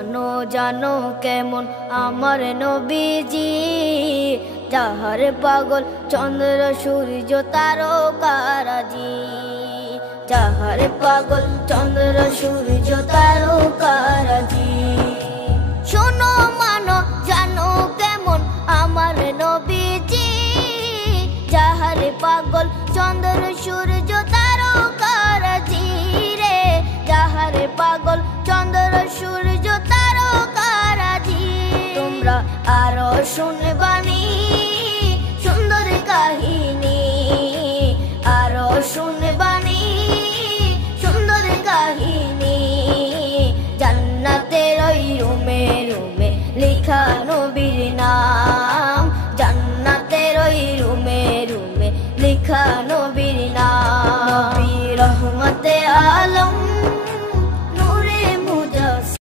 জানো জানো কেমন আমার নবীজি, যাহার পাগল চন্দ্র সূর্য তারকারাজি, যাহার পাগল চন্দ্র সূর্য তারকারাজি। শোনো মানো জানো কেমন আমার নবীজি, যাহার পাগল চন্দ্র সূর্য তারকারাজি রে, যাহার পাগল চন্দ্র সূর্য তারকারাজি। তোমরা আরো শুনবে